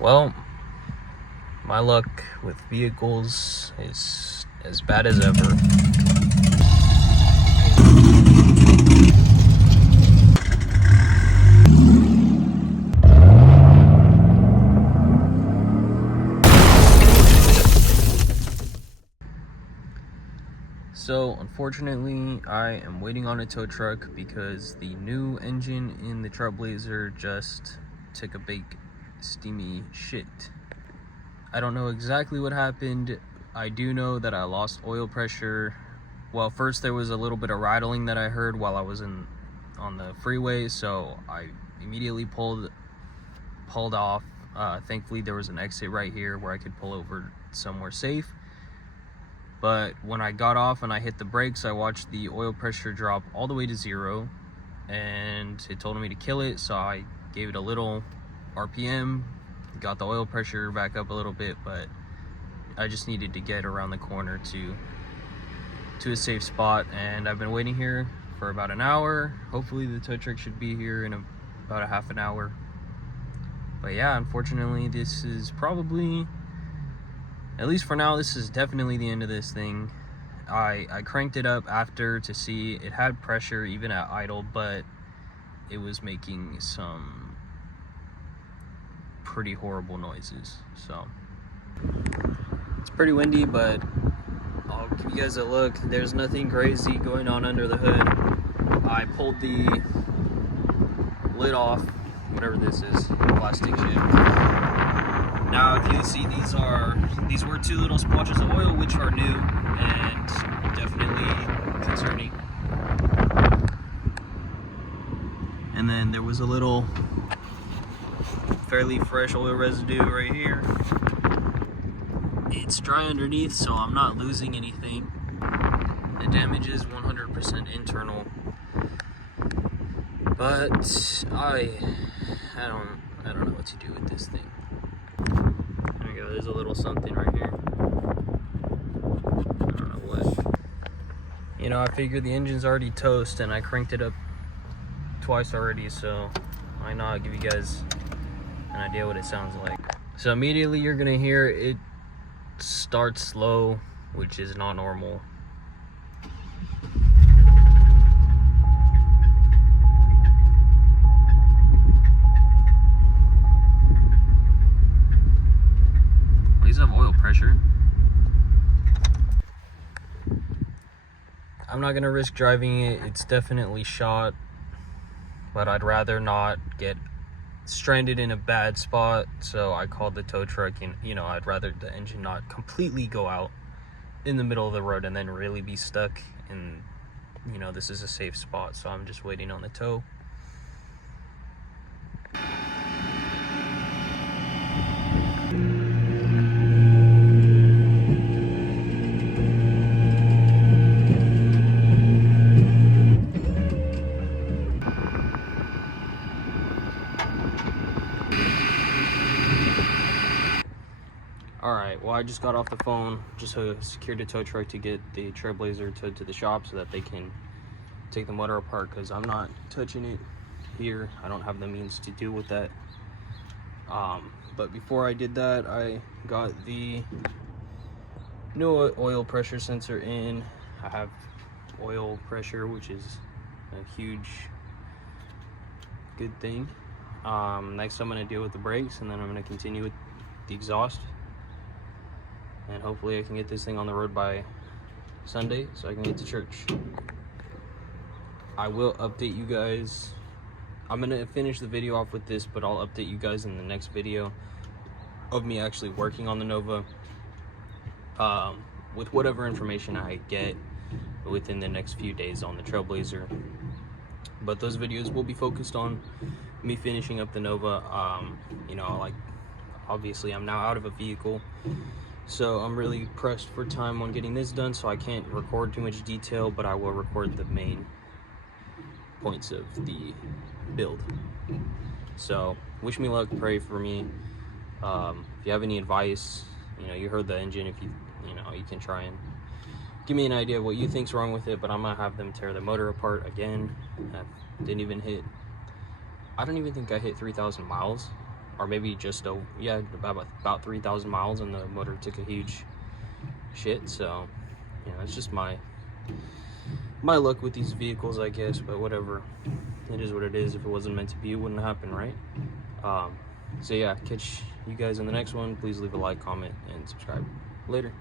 Well, my luck with vehicles is as bad as ever. So, unfortunately, I am waiting on a tow truck because the new engine in the Trailblazer just took a big steamy shit. I don't know exactly what happened. I do know that I lost oil pressure. Well, first there was a little bit of rattling that I heard while I was on the freeway, so I immediately pulled off. Thankfully, there was an exit right here where I could pull over somewhere safe. But when I got off and I hit the brakes, I watched the oil pressure drop all the way to 0, and it told me to kill it, so I gave it a little RPM, got the oil pressure back up a little bit, but I just needed to get around the corner to a safe spot, and I've been waiting here for about an hour. Hopefully the tow truck should be here in about a half an hour. But yeah, unfortunately, this is probably, at least for now, this is definitely the end of this thing. I cranked it up after to see it had pressure even at idle, but it was making some pretty horrible noises. So it's pretty windy, but I'll give you guys a look. There's nothing crazy going on under the hood. I pulled the lid off, whatever this is, plastic shit. Now, if you see, these were 2 little splotches of oil, which are new and definitely concerning. And then there was a little fairly fresh oil residue right here. It's dry underneath, so I'm not losing anything. The damage is 100% internal. But I don't know what to do with this thing. There we go, there's a little something right here. I don't know what. You know, I figured the engine's already toast and I cranked it up twice already, so why not give you guys an idea what it sounds like. So immediately you're gonna hear it start slow, which is not normal. These have oil pressure. I'm not gonna risk driving it. It's definitely shot, but I'd rather not get stranded in a bad spot, so I called the tow truck. And you know, I'd rather the engine not completely go out in the middle of the road and then really be stuck. And you know, this is a safe spot, so I'm just waiting on the tow. Alright, well, I just got off the phone, just secured a tow truck to get the Trailblazer towed to the shop so that they can take the motor apart, because I'm not touching it here. I don't have the means to deal with that. But before I did that, I got the new oil pressure sensor in. I have oil pressure, which is a huge good thing. Next I'm going to deal with the brakes, and then I'm going to continue with the exhaust. And hopefully I can get this thing on the road by Sunday so I can get to church. I will update you guys. I'm gonna finish the video off with this, but I'll update you guys in the next video of me actually working on the Nova, with whatever information I get within the next few days on the Trailblazer. But those videos will be focused on me finishing up the Nova. You know, like, obviously I'm now out of a vehicle, so I'm really pressed for time on getting this done, so I can't record too much detail, but I will record the main points of the build. So wish me luck, pray for me. If you have any advice, you know, you heard the engine, if you know, you can try and give me an idea of what you think's wrong with it. But I'm gonna have them tear the motor apart again. I don't even think I hit 3,000 miles or maybe just about 3,000 miles, and the motor took a huge shit. So it's just my luck with these vehicles, I guess. But whatever, it is what it is. If it wasn't meant to be, it wouldn't happen, right? So yeah, catch you guys in the next one. Please leave a like, comment, and subscribe. Later.